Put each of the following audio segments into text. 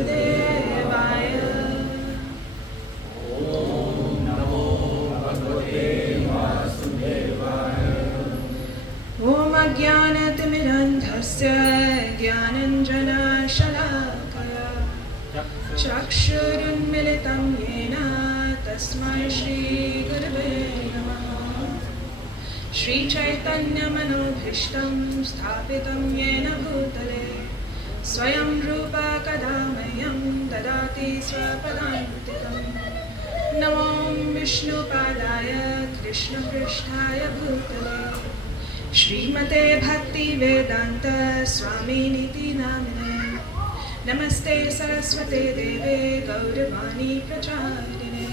Vasudevaya. Om Namo Bhagavate Vasudevaya. Om Ajnanatimirandhasya Jnananjana Shalakaya Chakshurunmilitam Yena Tasmai Shri Gurave Namaha. Shri Chaitanya Manobhishtam Sthapitam Yena Bhutale Swayam Rupa Kadamayam Dadati Swapadantikam. Namo Vishnu Padaya Krishna Prishtaya Bhutale Shrimate Bhakti Vedanta Swami Niti Namine. Namaste Saraswate Deve Gauravani Pracharine.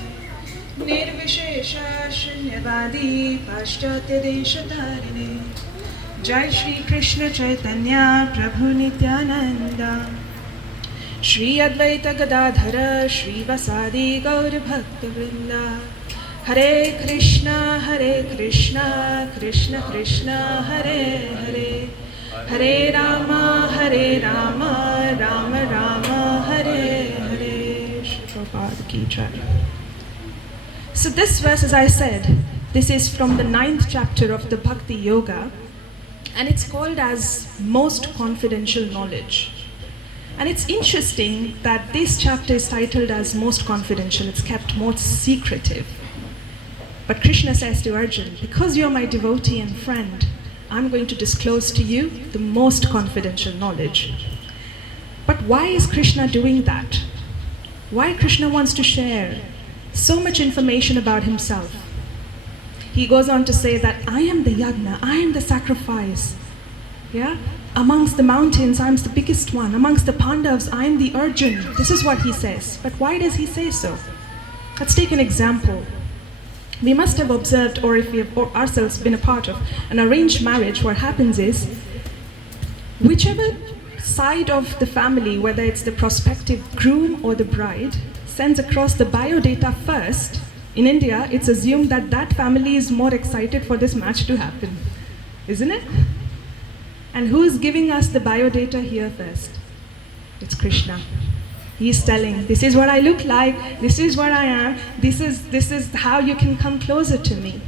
Nirvishesha Shunyavadi Paschatya Deshatarine. Jai Shri Krishna Chaitanya Prabhu Nityananda. Shri Advaita Gadadhara Shri Vasadi Gaur Bhakta Vrinda. Hare Krishna Krishna Krishna Hare Hare. Hare Rama Rama Rama Hare Hare. Shri Prabhupada Ki Jai. So this verse, as I said, this is from the 9th chapter of the Bhakti Yoga, and it's called as Most Confidential Knowledge. And it's interesting that this chapter is titled as Most Confidential. It's kept most secretive. But Krishna says to Arjuna, because you're my devotee and friend, I'm going to disclose to you the most confidential knowledge. But why is Krishna doing that? Why Krishna wants to share so much information about himself? He goes on to say that I am the yagna, I am the sacrifice. Yeah? Amongst the mountains, I'm the biggest one. Amongst the Pandavas, I'm the Arjun. This is what he says. But why does he say so? Let's take an example. We must have observed, or if we have ourselves been a part of an arranged marriage, what happens is, whichever side of the family, whether it's the prospective groom or the bride, sends across the biodata first, in India, it's assumed that that family is more excited for this match to happen. Isn't it? And who is giving us the biodata here first? It's Krishna. He's telling, this is what I look like, this is what I am, this is how you can come closer to me.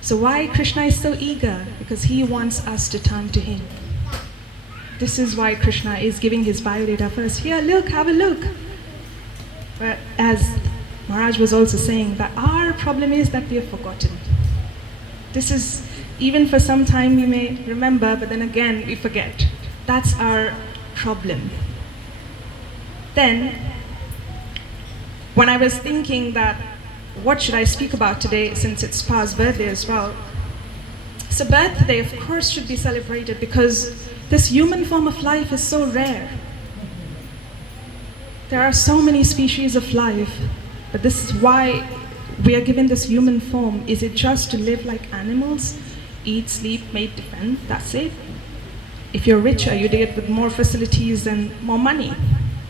So why Krishna is so eager? Because he wants us to turn to him. This is why Krishna is giving his biodata first. Here, look, have a look. But as Maharaj was also saying, that our problem is that we have forgotten. This is, even for some time we may remember, but then again we forget. That's our problem. Then, when I was thinking that what should I speak about today, since it's Pa's birthday as well. So birthday, of course, should be celebrated because this human form of life is so rare. There are so many species of life, but this is why we are given this human form. Is it just to live like animals? Eat, sleep, mate, defend, that's it? If you're richer, you get with more facilities and more money.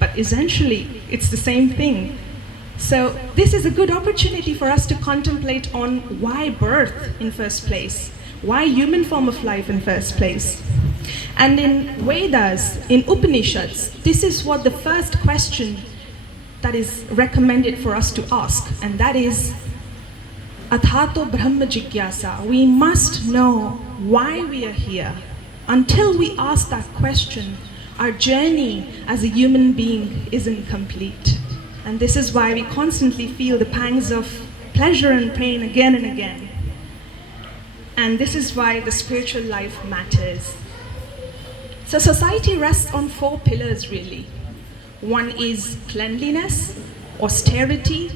But essentially, it's the same thing. So this is a good opportunity for us to contemplate on why birth in first place, why human form of life in first place. And in Vedas, in Upanishads, this is what the first question that is recommended for us to ask, and that is Athato Brahma Jigyasa. We must know why we are here. Until we ask that question, our journey as a human being isn't complete. And this is why we constantly feel the pangs of pleasure and pain again and again. And this is why the spiritual life matters. So society rests on 4 pillars really. One is cleanliness, austerity,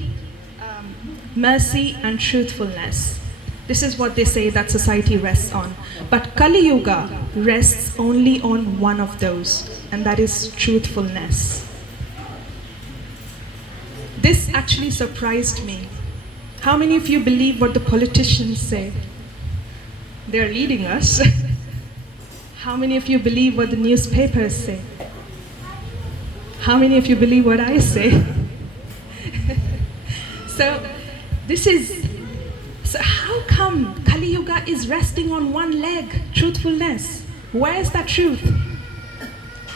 mercy, and truthfulness. This is what they say that society rests on. But Kali Yuga rests only on one of those, and that is truthfulness. This actually surprised me. How many of you believe what the politicians say? They're leading us. How many of you believe what the newspapers say? How many of you believe what I say? So how come Kali Yuga is resting on one leg, truthfulness? Where is that truth?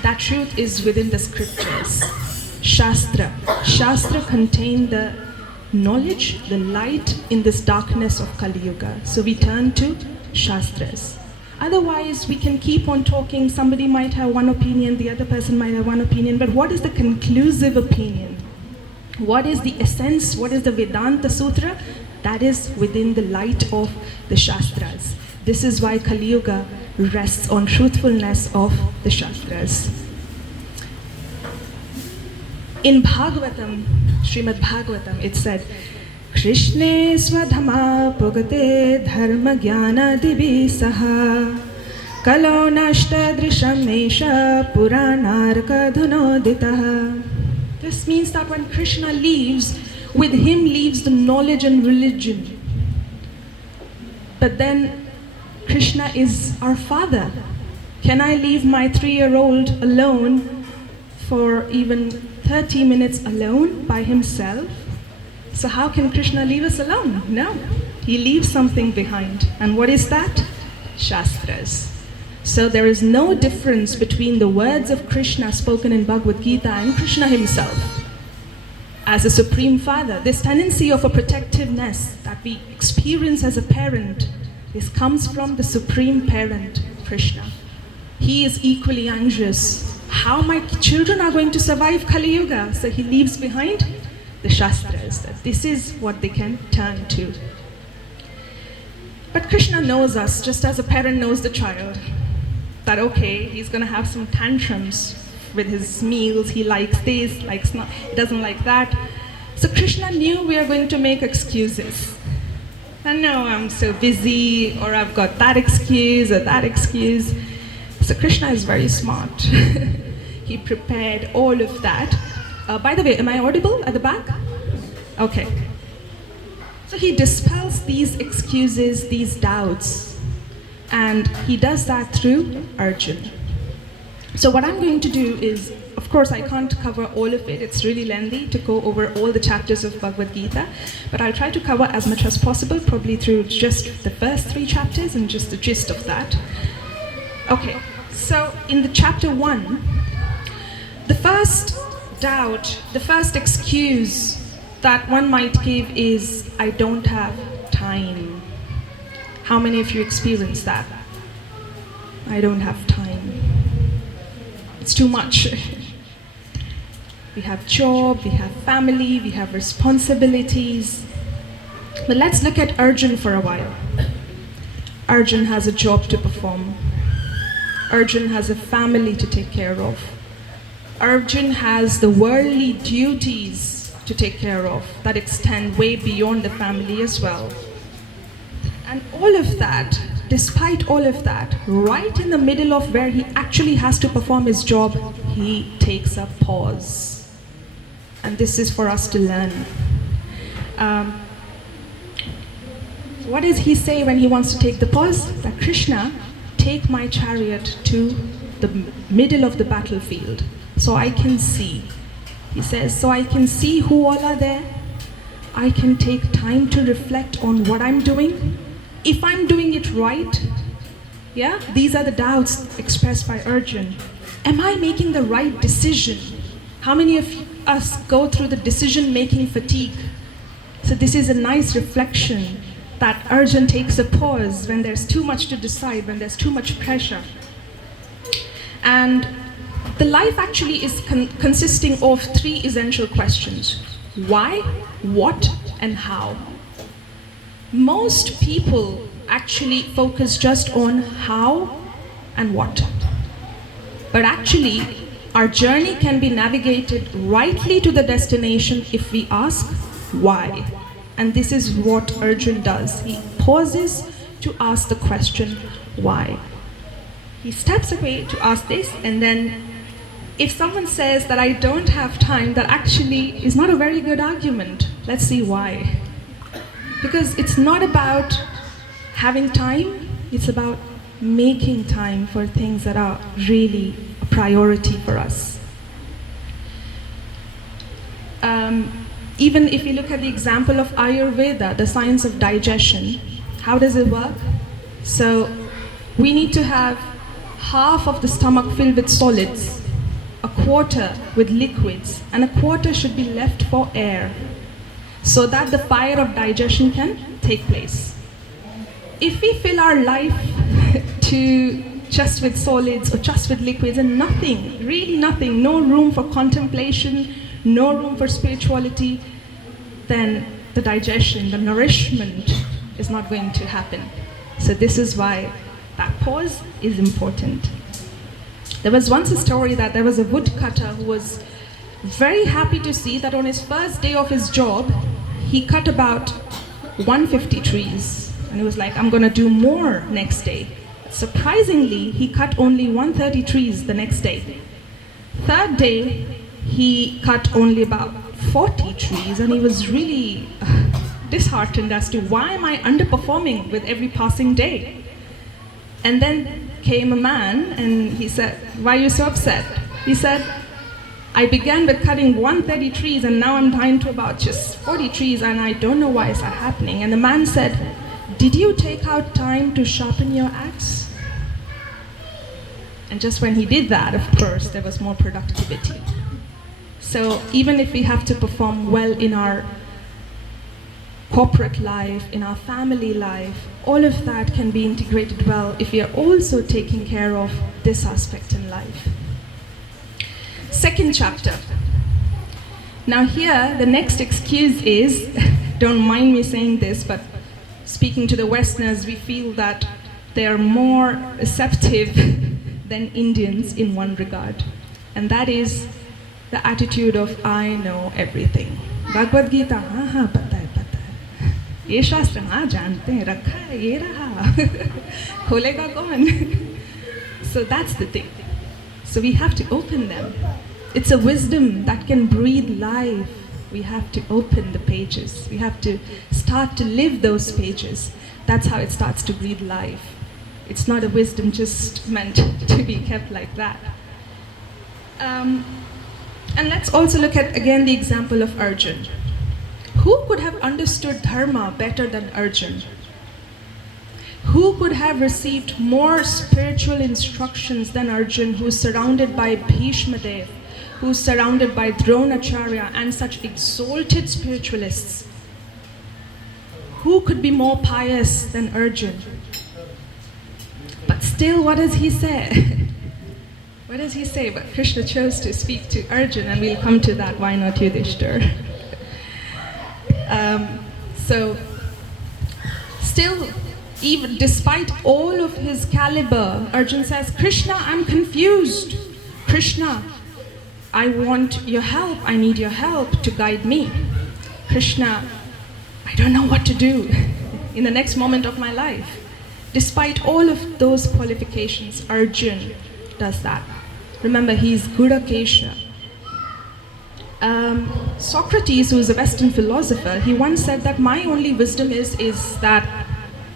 That truth is within the scriptures. Shastra. Shastra contain the knowledge, the light in this darkness of Kali Yuga. So we turn to Shastras. Otherwise, we can keep on talking. Somebody might have one opinion, the other person might have one opinion, but what is the conclusive opinion? What is the essence? What is the Vedanta Sutra? That is within the light of the Shastras. This is why Kali Yuga rests on truthfulness of the Shastras. In Bhagavatam, Srimad Bhagavatam, it said, Krishne swadhama pugate dharma jnana divi saha kalo nashta drisham nesha puranarka dhunoditaha. This means that when Krishna leaves, with him leaves the knowledge and religion. But then Krishna is our father. Can I leave my 3-year-old alone for even 30 minutes alone by himself? So how can Krishna leave us alone? No, he leaves something behind. And what is that? Shastras. So there is no difference between the words of Krishna spoken in Bhagavad Gita and Krishna himself. As a Supreme Father, this tendency of a protectiveness that we experience as a parent, this comes from the Supreme Parent, Krishna. He is equally anxious. How my children are going to survive Kali Yuga? So he leaves behind the Shastras, that this is what they can turn to. But Krishna knows us just as a parent knows the child. That okay, he's going to have some tantrums with his meals, he likes this, likes not, he doesn't like that. So Krishna knew we are going to make excuses. And no, I'm so busy, or I've got that excuse or that excuse. So Krishna is very smart. He prepared all of that. By the way, am I audible at the back? Okay. So he dispels these excuses, these doubts, and he does that through Arjuna. So what I'm going to do is, of course, I can't cover all of it. It's really lengthy to go over all the chapters of Bhagavad Gita, but I'll try to cover as much as possible, probably through just the first 3 chapters and just the gist of that. Okay, so in the chapter 1, the first doubt, the first excuse that one might give is, I don't have time. How many of you experience that? I don't have time. It's too much. We have job, we have family, we have responsibilities. But let's look at Arjun for a while. Arjun has a job to perform. Arjun has a family to take care of. Arjun has the worldly duties to take care of that extend way beyond the family as well. And all of that, despite all of that, right in the middle of where he actually has to perform his job, he takes a pause. And this is for us to learn. What does he say when he wants to take the pause? That Krishna, take my chariot to the middle of the battlefield so I can see. He says, so I can see who all are there. I can take time to reflect on what I'm doing. If I'm doing it right, yeah, these are the doubts expressed by Arjun. Am I making the right decision? How many of us go through the decision-making fatigue? So this is a nice reflection that Arjun takes a pause when there's too much to decide, when there's too much pressure. And the life actually is consisting of 3 essential questions. Why, what, and how. Most people actually focus just on how and what. But actually, our journey can be navigated rightly to the destination if we ask why. And this is what Arjun does. He pauses to ask the question, why? He steps away to ask this, and then if someone says that I don't have time, that actually is not a very good argument. Let's see why. Because it's not about having time, it's about making time for things that are really a priority for us. Even if you look at the example of Ayurveda, the science of digestion, how does it work? So we need to have half of the stomach filled with solids, quarter with liquids and a quarter should be left for air so that the fire of digestion can take place. If we fill our life to just with solids or just with liquids and nothing, really nothing, no room for contemplation, no room for spirituality, then the digestion, the nourishment is not going to happen. So this is why that pause is important. There was once a story that there was a woodcutter who was very happy to see that on his first day of his job, he cut about 150 trees. And he was like, I'm going to do more next day. Surprisingly, he cut only 130 trees the next day. Third day, he cut only about 40 trees, and he was really disheartened as to why am I underperforming with every passing day. And then came a man and he said, why are you so upset? He said, I began with cutting 130 trees and now I'm down to about just 40 trees and I don't know why is that happening. And the man said, did you take out time to sharpen your axe? And just when he did that, of course, there was more productivity. So even if we have to perform well in our corporate life, in our family life, all of that can be integrated well if we are also taking care of this aspect in life. Second chapter. Now here, the next excuse is, don't mind me saying this, but speaking to the Westerners, we feel that they are more receptive than Indians in one regard. And that is the attitude of, I know everything. Bhagavad Gita, हाँ पता है. ये शास्त्र हाँ जानते हैं, रखा है, ये रहा. खोलेगा कौन? So that's the thing. So we have to open them. It's a wisdom that can breathe life. We have to open the pages. We have to start to live those pages. That's how it starts to breathe life. It's not a wisdom just meant to be kept like that. And let's also look at, again, the example of Arjun. Who could have understood dharma better than Arjun? Who could have received more spiritual instructions than Arjun, who's surrounded by Bhishma Dev, who's surrounded by Dronacharya and such exalted spiritualists? Who could be more pious than Arjun? But still, what does he say? What does he say? But Krishna chose to speak to Arjun, and we'll come to that. Why not Yudhishthira? So, still, even despite all of his caliber, Arjun says, Krishna, I'm confused. Krishna, I want your help. I need your help to guide me. Krishna, I don't know what to do in the next moment of my life. Despite all of those qualifications, Arjun does that. Remember, he is Gudakesha. Socrates, who is a Western philosopher, he once said that my only wisdom is that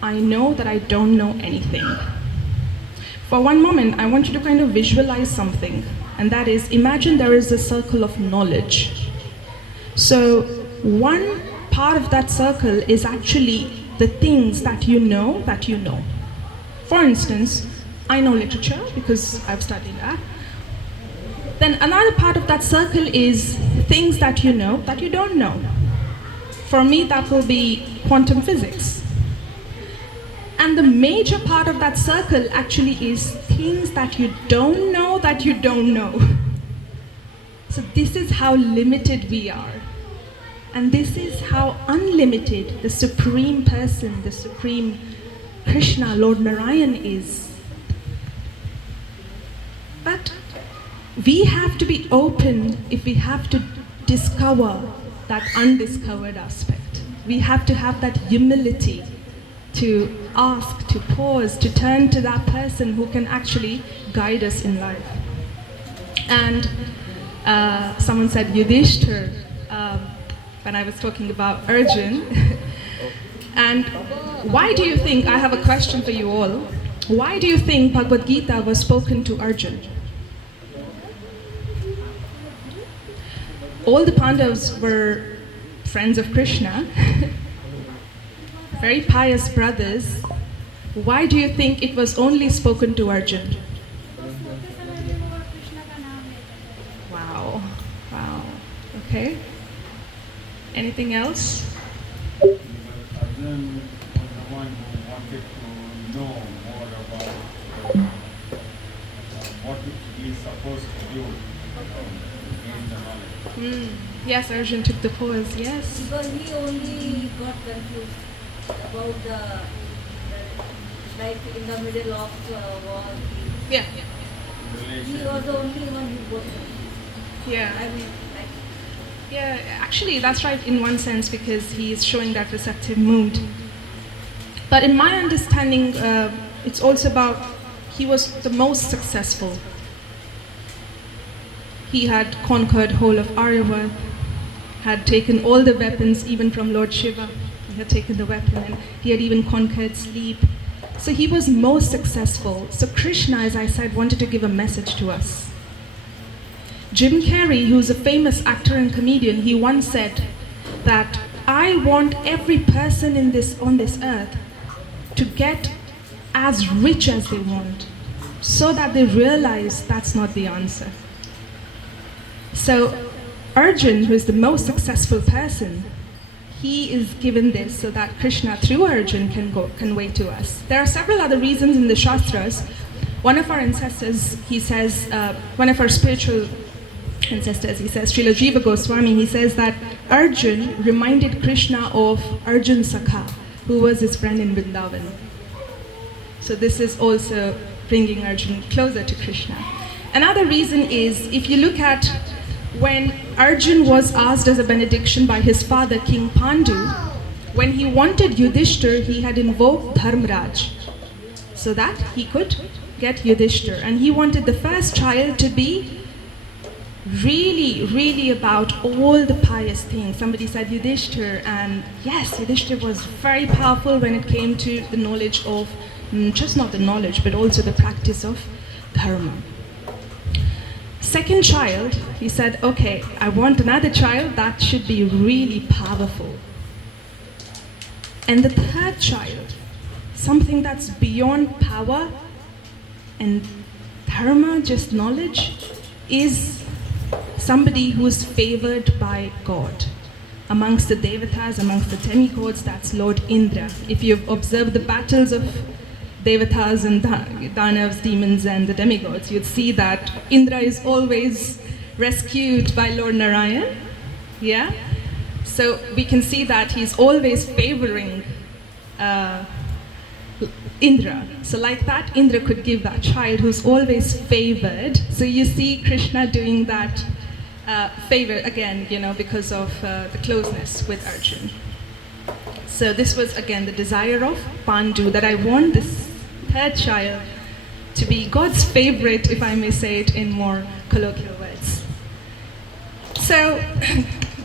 I know that I don't know anything. For one moment, I want you to kind of visualize something, and that is, imagine there is a circle of knowledge. So one part of that circle is actually the things that you know that you know. For instance, I know literature because I've studied that. Then another part of that circle is things that you know that you don't know. For me, that will be quantum physics. And the major part of that circle actually is things that you don't know that you don't know. So this is how limited we are. And this is how unlimited the Supreme Person, the Supreme Krishna, Lord Narayan is. But we have to be open if we have to discover that undiscovered aspect. We have to have that humility to ask, to pause, to turn to that person who can actually guide us in life. And someone said Yudhishthira when I was talking about Arjun. And why do you think, I have a question for you all, why do you think Bhagavad Gita was spoken to Arjun? All the Pandavas were friends of Krishna, very pious brothers. Why do you think it was only spoken to Arjun? Okay. Anything else? Arjun was the one who wanted to know more about what he is supposed to do to gain the knowledge. Yes, Arjun took the pose, yes. Because he only got confused about like in the middle of war. Yeah. He was the only one who got confused. Yeah. I mean, like, Yeah, actually, that's right in one sense because he's showing that receptive mood. But in my understanding, it's also about he was the most successful. He had conquered whole of Aryavata, had taken all the weapons, even from Lord Shiva. He had taken the weapon, and he had even conquered sleep. So he was most successful. So Krishna, as I said, wanted to give a message to us. Jim Carrey, who's a famous actor and comedian, he once said that I want every person on this earth to get as rich as they want, so that they realize that's not the answer. So Arjun, who is the most successful person, he is given this so that Krishna through Arjun can convey to us. There are several other reasons in the Shastras. One of our ancestors, he says, one of our spiritual ancestors, he says, Srila Jiva Goswami, he says that Arjun reminded Krishna of Arjun Sakha, who was his friend in Vrindavan. So this is also bringing Arjun closer to Krishna. Another reason is, if you look at when Arjun was asked as a benediction by his father, King Pandu, when he wanted Yudhishthir, he had invoked Dharmraj so that he could get Yudhishthir. And he wanted the first child to be really about all the pious things. Somebody said Yudhishthir, and yes, Yudhishthir was very powerful when it came to the knowledge of, just not the knowledge, but also the practice of dharma. Second child, he said, okay, I want another child that should be really powerful. And the third child, something that's beyond power and dharma, just knowledge, is somebody who is favored by God. Amongst the devatas, amongst the demigods, that's Lord Indra. If you've observed the battles of devatas and danavas, demons and the demigods, you'd see that Indra is always rescued by Lord Narayan. Yeah? So we can see that he's always favoring Indra. So like that, Indra could give that child who's always favored. So you see Krishna doing that favor again, because of the closeness with Arjun. So this was again the desire of Pandu, that I want this third child to be God's favorite, if I may say it in more colloquial words. So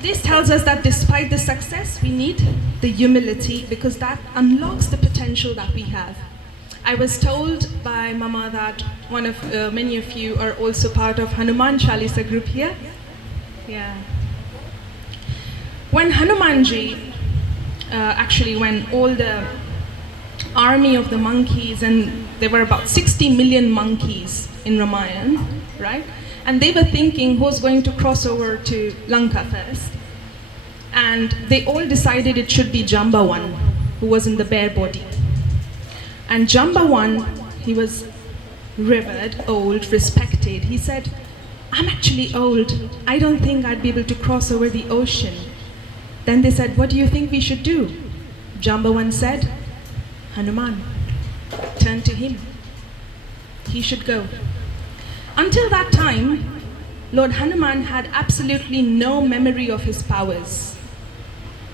this tells us that despite the success, we need the humility, because that unlocks the potential that we have. I was told by Mama that many of you are also part of Hanuman Chalisa group here. Yeah. When Hanumanji, when all the army of the monkeys, and there were about 60 million monkeys in Ramayana, right? And they were thinking who's going to cross over to Lanka first. And they all decided it should be Jambavan, who was in the bear body. And Jambavan, he was revered, old, respected. He said, I'm actually old. I don't think I'd be able to cross over the ocean. Then they said, what do you think we should do? Jambavan said, Hanuman, turn to him. He should go. Until that time, Lord Hanuman had absolutely no memory of his powers.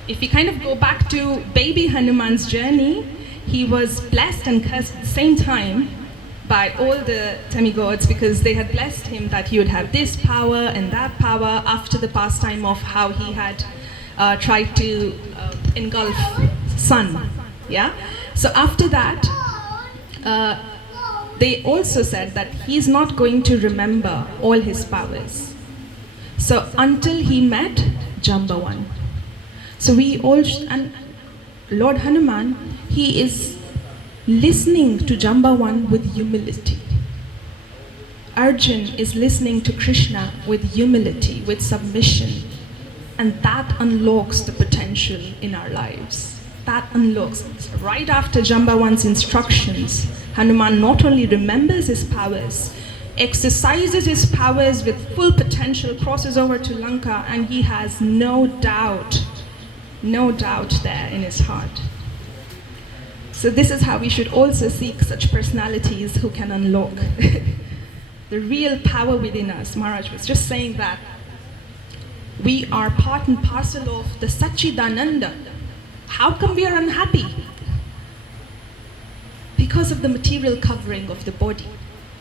If we kind of go back to baby Hanuman's journey, he was blessed and cursed at the same time by all the demigods, because they had blessed him that he would have this power and that power after the pastime of how he had tried to engulf sun. Yeah? So after that, they also said that he's not going to remember all his powers. So until he met Jambavan. So and Lord Hanuman, he is listening to Jambavan with humility. Arjun is listening to Krishna with humility, with submission. And that unlocks the potential in our lives. That unlocks. Right after Jambawan's instructions, Hanuman not only remembers his powers, exercises his powers with full potential, crosses over to Lanka, and he has no doubt there in his heart. So this is how we should also seek such personalities who can unlock the real power within us. Maharaj was just saying that we are part and parcel of the Satchidananda. How come we are unhappy? Because of the material covering of the body.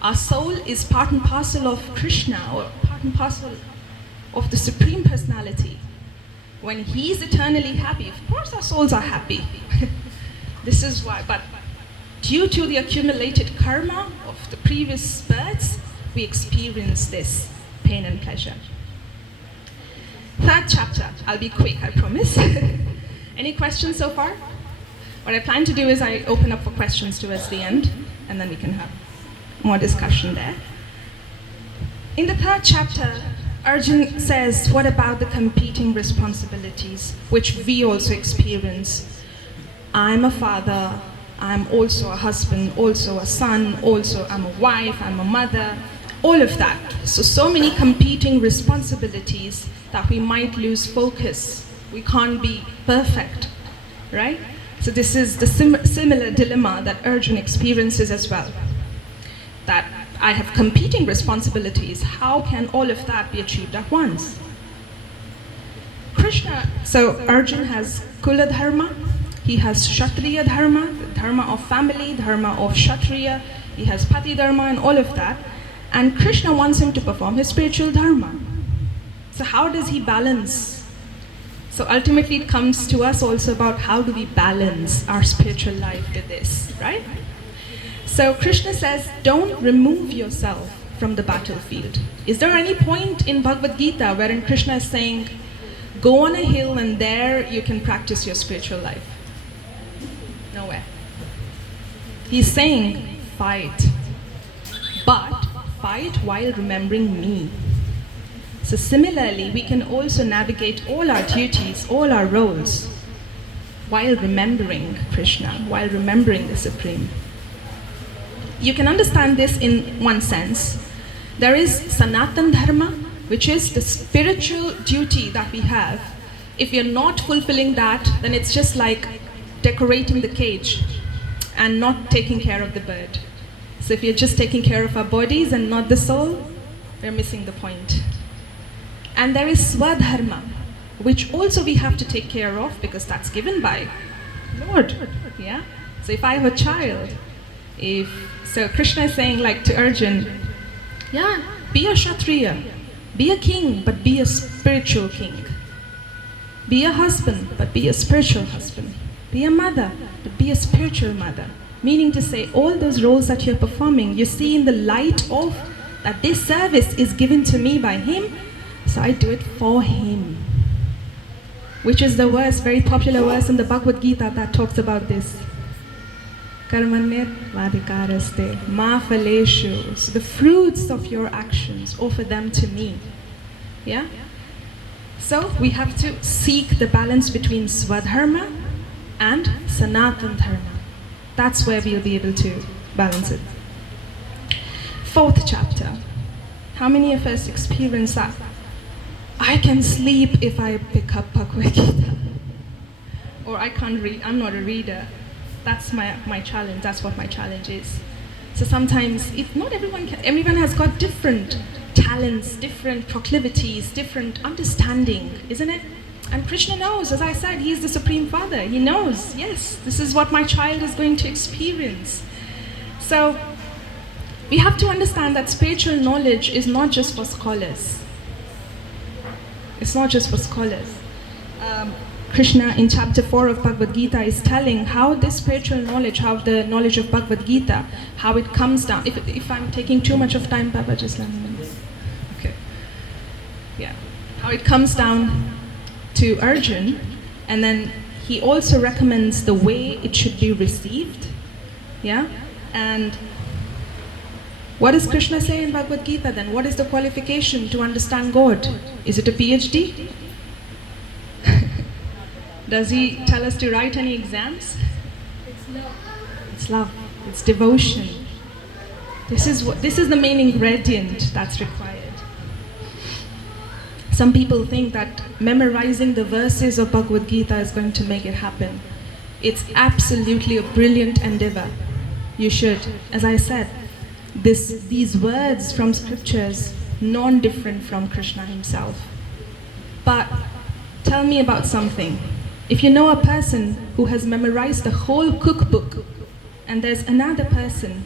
Our soul is part and parcel of Krishna, or part and parcel of the Supreme Personality. When He's eternally happy, of course our souls are happy. This is why, but due to the accumulated karma of the previous births, we experience this pain and pleasure. Third chapter, I'll be quick, I promise. Any questions so far? What I plan to do is I open up for questions towards the end, and then we can have more discussion there. In the third chapter, Arjun says, what about the competing responsibilities, which we also experience? I'm a father, I'm also a husband, also a son, also I'm a wife, I'm a mother, all of that. So many competing responsibilities that we might lose focus. We can't be perfect, right? So this is the similar dilemma that Arjun experiences as well. That I have competing responsibilities. How can all of that be achieved at once? Krishna, so Arjun has Kula Dharma, he has Kshatriya Dharma, the Dharma of family, Dharma of Kshatriya, he has Pati Dharma and all of that. And Krishna wants him to perform his spiritual Dharma. So how does he balance? So ultimately it comes to us also about how do we balance our spiritual life with this, right? So Krishna says, don't remove yourself from the battlefield. Is there any point in Bhagavad Gita wherein Krishna is saying, go on a hill and there you can practice your spiritual life? Nowhere. He's saying, fight. But fight while remembering me. So similarly, we can also navigate all our duties, all our roles, while remembering Krishna, while remembering the Supreme. You can understand this in one sense. There is Sanatan Dharma, which is the spiritual duty that we have. If we are not fulfilling that, then it's just like decorating the cage and not taking care of the bird. So if you're just taking care of our bodies and not the soul, we're missing the point. And there is Swadharma, which also we have to take care of because that's given by Lord. Yeah? So if I have a child, so Krishna is saying like to Arjun, yeah, be a Kshatriya, be a king, but be a spiritual king. Be a husband, but be a spiritual husband. Be a mother, but be a spiritual mother. Meaning to say, all those roles that you're performing, you see in the light of that this service is given to me by Him, so I do it for Him. Which is the verse, very popular verse in the Bhagavad Gita that talks about this. Karmanyat vadikaraste ma phaleshu. So the fruits of your actions, offer them to me. Yeah? So we have to seek the balance between Swadharma and Sanatan Dharma. That's where we'll be able to balance it. Fourth chapter. How many of us experience that? I can sleep if I pick up Bhagavad Gita. Or I can't read, I'm not a reader. That's my challenge, that's what my challenge is. So sometimes, not everyone can, everyone has got different talents, different proclivities, different understanding, isn't it? And Krishna knows, as I said, He is the Supreme Father. He knows, yes, this is what my child is going to experience. So, we have to understand that spiritual knowledge is not just for scholars. It's not just for scholars. Krishna in chapter 4 of Bhagavad Gita is telling how this spiritual knowledge, how the knowledge of Bhagavad Gita, how it comes down. If I'm taking too much of time, Baba, just let me know. Okay. Yeah. How it comes down to Arjun, and then he also recommends the way it should be received. Yeah? And what does Krishna say in Bhagavad Gita then? What is the qualification to understand God? Is it a PhD? Does he tell us to write any exams? It's love. It's love. It's devotion. This is the main ingredient that's required. Some people think that memorizing the verses of Bhagavad Gita is going to make it happen. It's absolutely a brilliant endeavor. You should. As I said, these words from scriptures, non-different from Krishna himself. But tell me about something. If you know a person who has memorized the whole cookbook, and there's another person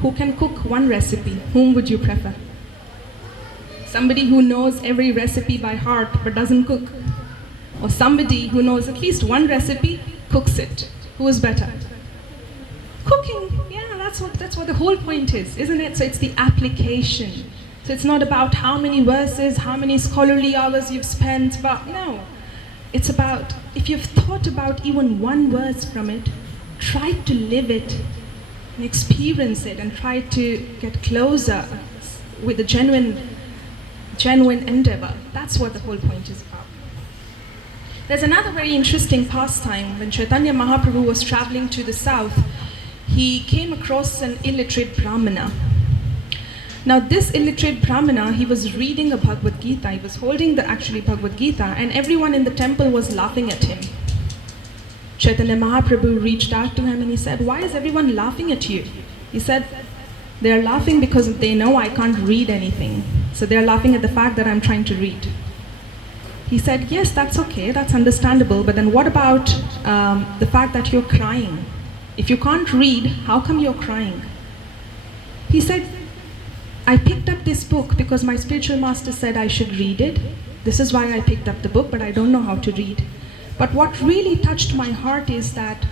who can cook one recipe, whom would you prefer? Somebody who knows every recipe by heart but doesn't cook? Or somebody who knows at least one recipe, cooks it? Who is better? Cooking, yeah, that's what the whole point is, isn't it? So it's the application. So it's not about how many verses, how many scholarly hours you've spent, but no. It's about, if you've thought about even one verse from it, try to live it, and experience it, and try to get closer with a genuine endeavor. That's what the whole point is about. There's another very interesting pastime. When Chaitanya Mahaprabhu was traveling to the south, he came across an illiterate Brahmana. Now this illiterate Brahmana, he was reading a Bhagavad Gita, he was holding the actually Bhagavad Gita, and everyone in the temple was laughing at him. Chaitanya Mahaprabhu reached out to him and he said, "Why is everyone laughing at you?" He said, "They are laughing because they know I can't read anything. So they are laughing at the fact that I'm trying to read." He said, "Yes, that's okay, that's understandable, but then what about the fact that you're crying? If you can't read, how come you're crying?" He said, "I picked up this book because my spiritual master said I should read it. This is why I picked up the book, but I don't know how to read. But what really touched my heart is that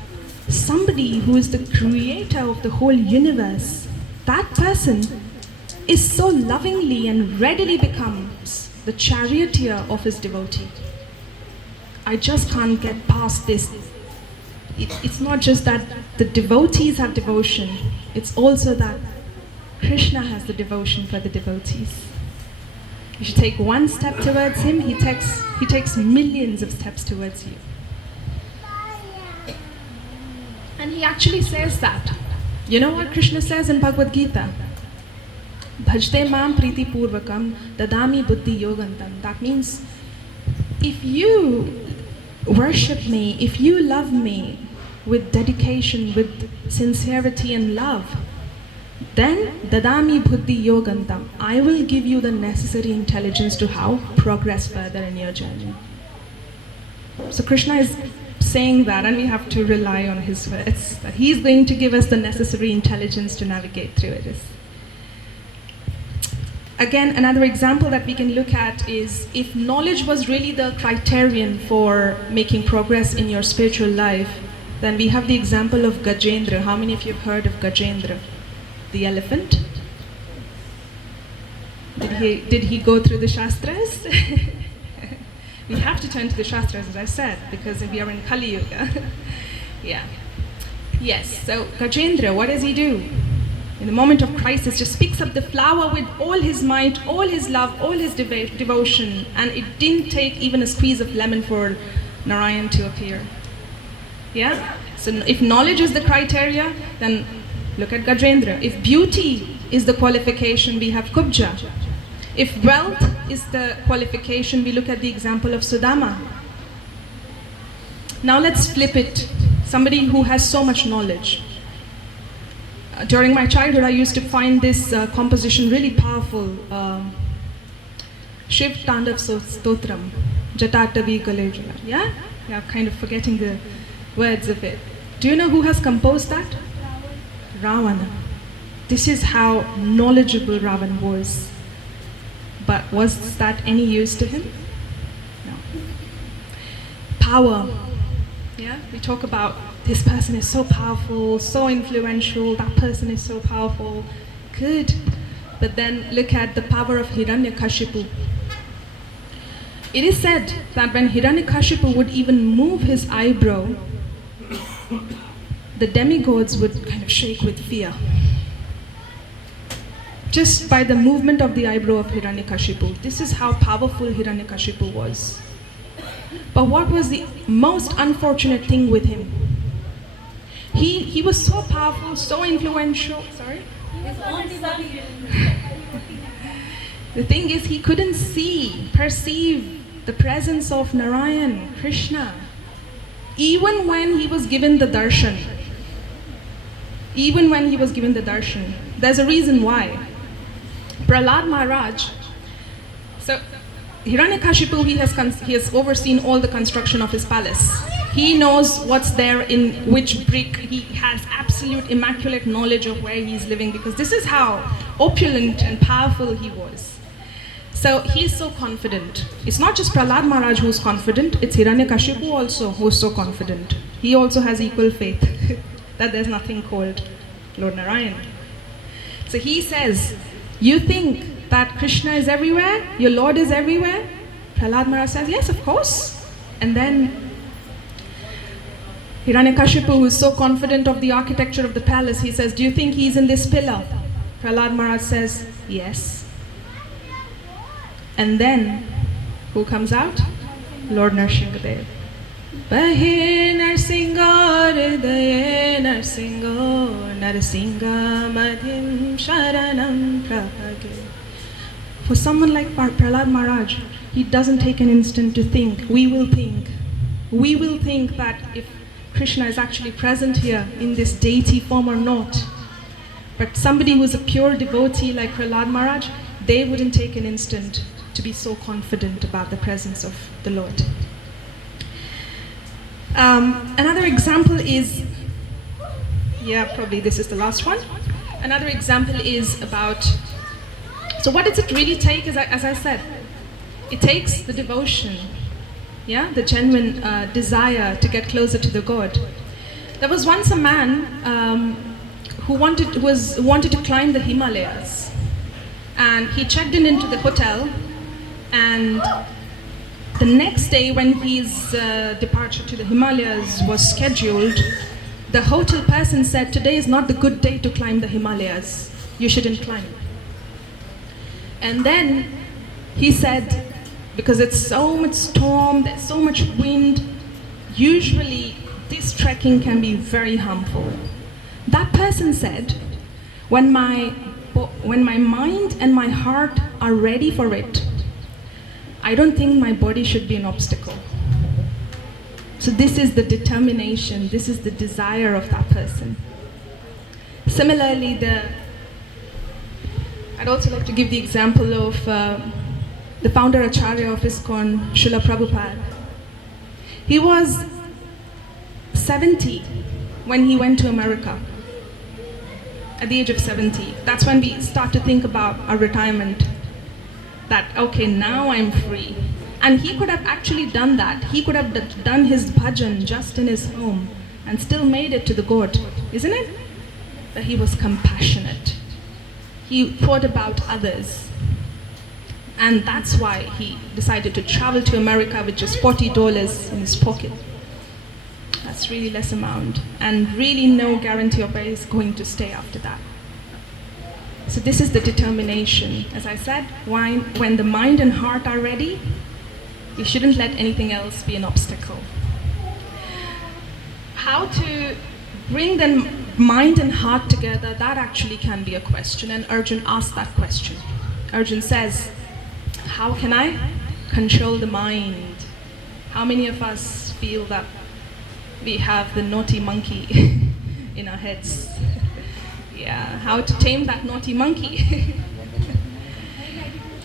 somebody who is the creator of the whole universe, that person is so lovingly and readily becomes the charioteer of his devotee. I just can't get past this. It's not just that the devotees have devotion, it's also that Krishna has the devotion for the devotees. You should take one step towards him, he takes millions of steps towards you." And he actually says that. You know what Krishna says in Bhagavad Gita? Bhajte mam priti purvakam dadami buddhi yogantam. That means, if you worship me, if you love me with dedication, with sincerity and love, then dadami buddhi yogantam, I will give you the necessary intelligence to how progress further in your journey. So Krishna is saying that, and we have to rely on his words, that he's going to give us the necessary intelligence to navigate through it. Again, another example that we can look at is, if knowledge was really the criterion for making progress in your spiritual life, then we have the example of Gajendra. How many of you have heard of Gajendra? The elephant? Did he go through the Shastras? We have to turn to the Shastras, as I said, because we are in Kali Yuga. Yeah. Yes, so Gajendra, what does he do? In the moment of crisis, just picks up the flower with all his might, all his love, all his devotion, and it didn't take even a squeeze of lemon for Narayan to appear. Yeah? So if knowledge is the criteria, then look at Gajendra. If beauty is the qualification, we have Kubja. If wealth is the qualification, we look at the example of Sudama. Now let's flip it. Somebody who has so much knowledge. During my childhood, I used to find this composition really powerful. Shiv Tandav Stotram, Jatatavi Kalejala. Yeah? Yeah, kind of forgetting the words of it. Do you know who has composed that? Ravana. This is how knowledgeable Ravan was. But was that any use to him? No. Power. Yeah? We talk about this person is so powerful, so influential, that person is so powerful. Good. But then look at the power of Hiranyakashipu. It is said that when Hiranyakashipu would even move his eyebrow, the demigods would kind of shake with fear. Just by the movement of the eyebrow of Hiranyakashipu. This is how powerful Hiranyakashipu was. But what was the most unfortunate thing with him? He was so powerful, so influential. Sorry? His own devotee. The thing is, he couldn't perceive the presence of Narayan, Krishna, even when he was given the darshan. Even when he was given the darshan. There's a reason why. Prahlad Maharaj, so Hiranyakashipu, he has overseen all the construction of his palace. He knows what's there in which brick. He has absolute immaculate knowledge of where he's living, because this is how opulent and powerful he was. So he's so confident. It's not just Prahlad Maharaj who's confident, it's Hiranyakashipu also who's so confident. He also has equal faith that there's nothing called Lord Narayan. So he says, you think that Krishna is everywhere? Your Lord is everywhere? Prahlad Maharaj says, yes, of course. And then Hiranyakashipu, who is so confident of the architecture of the palace, he says, do you think he's in this pillar? Prahlad Maharaj says, yes. And then, who comes out? Lord Nrsimhadev. Bahe Narsinga Hridaye Narsingo Narsinga Madhim Sharanam Prabhage. For someone like Prahlad Maharaj, he doesn't take an instant to think. We will think that if Krishna is actually present here in this deity form or not. But somebody who's a pure devotee like Prahlad Maharaj, they wouldn't take an instant to be so confident about the presence of the Lord. Another example is, probably this is the last one. Another example is about, so what does it really take, as I said, it takes the devotion, the genuine desire to get closer to the God. There was once a man who wanted to climb the Himalayas, and he checked into the hotel, and the next day when his departure to the Himalayas was scheduled, the hotel person said, today is not the good day to climb the Himalayas. You shouldn't climb. And then he said, because it's so much storm, there's so much wind, usually this trekking can be very harmful. That person said, when my mind and my heart are ready for it, I don't think my body should be an obstacle. So this is the determination, this is the desire of that person. Similarly, I'd also like to give the example of the founder Acharya of ISKCON, Srila Prabhupada. He was 70 when he went to America, at the age of 70. That's when we start to think about our retirement. That, okay, now I'm free. And he could have actually done that. He could have done his bhajan just in his home and still made it to the God, isn't it? But he was compassionate. He thought about others. And that's why he decided to travel to America with just $40 in his pocket. That's really less amount, and really no guarantee of where he's going to stay after that. So this is the determination. As I said, when the mind and heart are ready, you shouldn't let anything else be an obstacle. How to bring the mind and heart together, that actually can be a question, and Arjun asked that question. Arjun says, how can I control the mind? How many of us feel that we have the naughty monkey in our heads? How to tame that naughty monkey.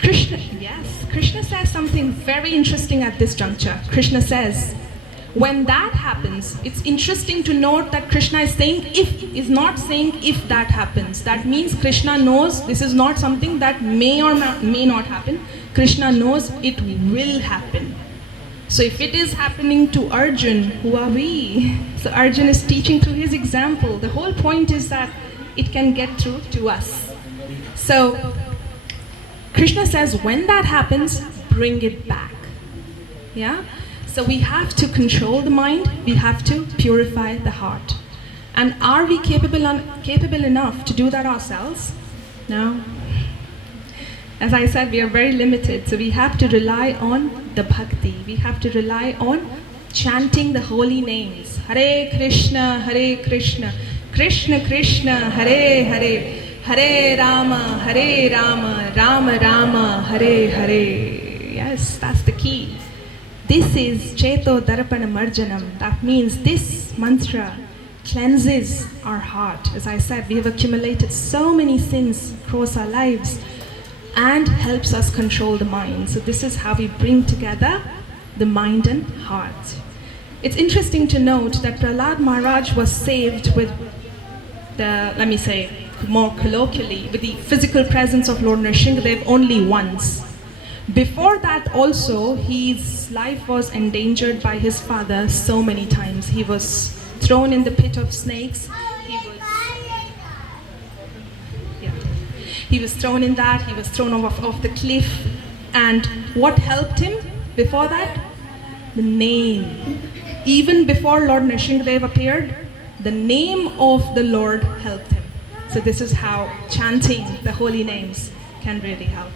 Krishna says something very interesting at this juncture. Krishna says, when that happens, it's interesting to note that Krishna is not saying if that happens. That means Krishna knows this is not something that may or may not happen. Krishna knows it will happen. So if it is happening to Arjun, who are we? So Arjun is teaching through his example. The whole point is that it can get through to us. So Krishna says, when that happens, bring it back. So we have to control the mind, we have to purify the heart. And are we capable enough to do that ourselves? No. As I said, we are very limited, so we have to rely on the bhakti. We have to rely on chanting the holy names. Hare Krishna, Krishna Krishna, Hare Hare, Hare Rama, Rama Rama, Hare Hare. Yes, that's the key. This is Cheto Darpana Marjanam. That means this mantra cleanses our heart. As I said, we have accumulated so many sins across our lives and helps us control the mind. So this is how we bring together the mind and heart. It's interesting to note that Prahlad Maharaj was saved with the, let me say more colloquially, with the physical presence of Lord Nrsimhadev only once. Before that also, his life was endangered by his father so many times. He was thrown in the pit of snakes. He was thrown in that. He was thrown off the cliff. And what helped him before that? The name. Even before Lord Nrsimhadev appeared, the name of the Lord helped him. So this is how chanting the holy names can really help.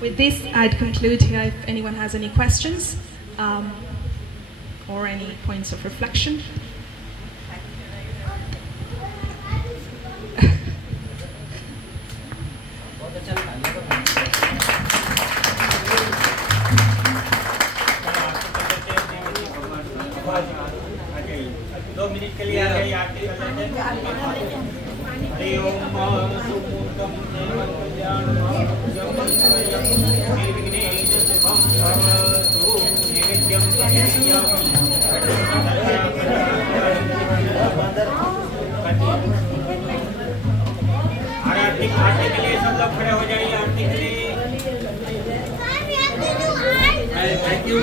With this, I'd conclude here. If anyone has any questions or any points of reflection. दो minute के लिए आगे आरती कर लेते हैं। हरि ओम सुमूर्तम देवं कल्याणं निर्विघ्नेन सुखं भवतु नित्यं सत्यं आरती के लिए सब लोग खड़े हो जाइए। आरती के लिए थैंक यू।